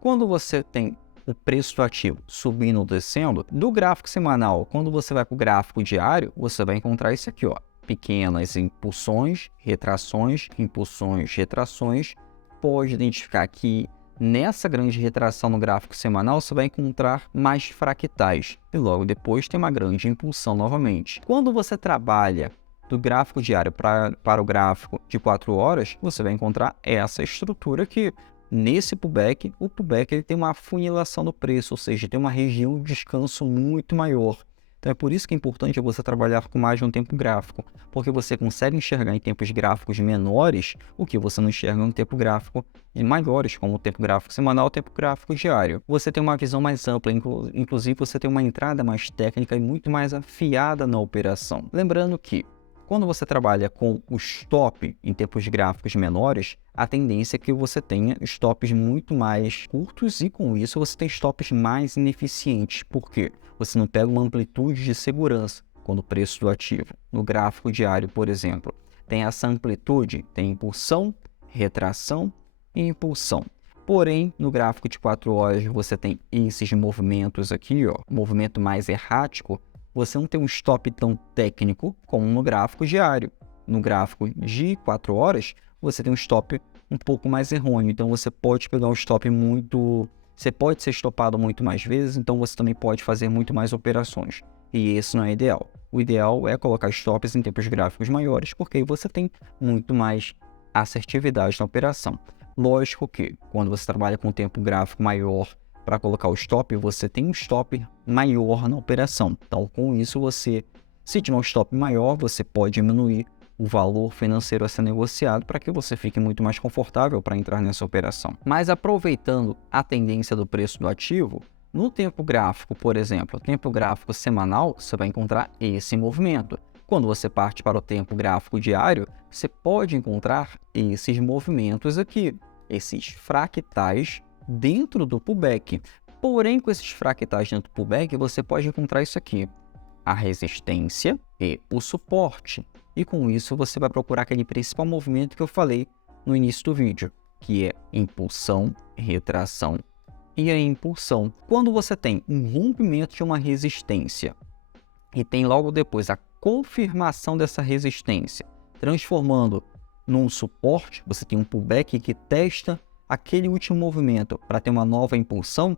Quando você tem o preço do ativo subindo ou descendo, do gráfico semanal, quando você vai para o gráfico diário, você vai encontrar isso aqui, ó, pequenas impulsões, retrações, impulsões, retrações. Pode identificar que nessa grande retração no gráfico semanal, você vai encontrar mais fractais e logo depois tem uma grande impulsão novamente. Quando você trabalha do gráfico diário para o gráfico de 4 horas, você vai encontrar essa estrutura aqui. Nesse pullback, o pullback ele tem uma afunilação do preço, ou seja, tem uma região de descanso muito maior. Então é por isso que é importante você trabalhar com mais de um tempo gráfico, porque você consegue enxergar em tempos gráficos menores o que você não enxerga em um tempo gráfico maiores, como o tempo gráfico semanal ou o tempo gráfico diário. Você tem uma visão mais ampla, inclusive você tem uma entrada mais técnica e muito mais afiada na operação. Lembrando que quando você trabalha com o stop em tempos gráficos menores, a tendência é que você tenha stops muito mais curtos e com isso você tem stops mais ineficientes. Por quê? Você não pega uma amplitude de segurança quando o preço do ativo, no gráfico diário, por exemplo, tem essa amplitude, tem impulsão, retração e impulsão. Porém, no gráfico de 4 horas você tem esses movimentos aqui, ó, movimento mais errático. Você não tem um stop tão técnico como no gráfico diário. No gráfico de 4 horas, você tem um stop um pouco mais errôneo. Então, você pode pegar um stop muito... Você pode ser stopado muito mais vezes, então você também pode fazer muito mais operações. E esse não é ideal. O ideal é colocar stops em tempos gráficos maiores, porque aí você tem muito mais assertividade na operação. Lógico que, quando você trabalha com um tempo gráfico maior, para colocar o stop, você tem um stop maior na operação. Então, com isso, se tiver um stop maior, você pode diminuir o valor financeiro a ser negociado para que você fique muito mais confortável para entrar nessa operação. Mas aproveitando a tendência do preço do ativo, no tempo gráfico, por exemplo, o tempo gráfico semanal, você vai encontrar esse movimento. Quando você parte para o tempo gráfico diário, você pode encontrar esses movimentos aqui, esses fractais dentro do pullback. Porém, com esses fractais dentro do pullback, você pode encontrar isso aqui, a resistência e o suporte. E com isso, você vai procurar aquele principal movimento que eu falei no início do vídeo, que é impulsão, retração e a impulsão. Quando você tem um rompimento de uma resistência e tem logo depois a confirmação dessa resistência, transformando num suporte, você tem um pullback que testa aquele último movimento para ter uma nova impulsão,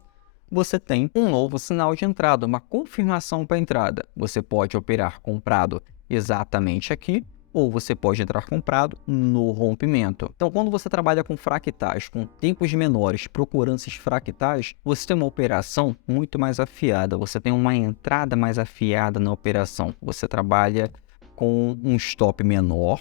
você tem um novo sinal de entrada, uma confirmação para a entrada. Você pode operar comprado exatamente aqui, ou você pode entrar comprado no rompimento. Então, quando você trabalha com fractais, com tempos menores, procurando esses fractais, você tem uma operação muito mais afiada, você tem uma entrada mais afiada na operação. Você trabalha com um stop menor,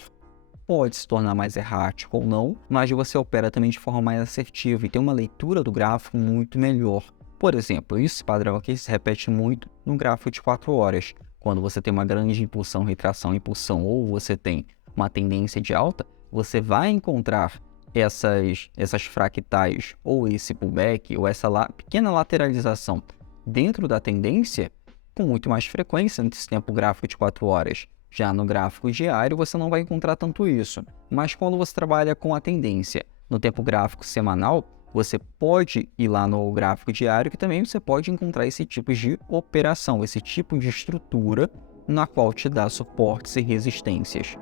pode se tornar mais errático ou não, mas você opera também de forma mais assertiva e tem uma leitura do gráfico muito melhor. Por exemplo, esse padrão aqui se repete muito no gráfico de 4 horas. Quando você tem uma grande impulsão, retração, impulsão, ou você tem uma tendência de alta, você vai encontrar essas fractais, ou esse pullback, ou essa pequena lateralização dentro da tendência com muito mais frequência nesse tempo gráfico de 4 horas. Já no gráfico diário, você não vai encontrar tanto isso. Mas quando você trabalha com a tendência no tempo gráfico semanal, você pode ir lá no gráfico diário, que também você pode encontrar esse tipo de operação, esse tipo de estrutura na qual te dá suportes e resistências.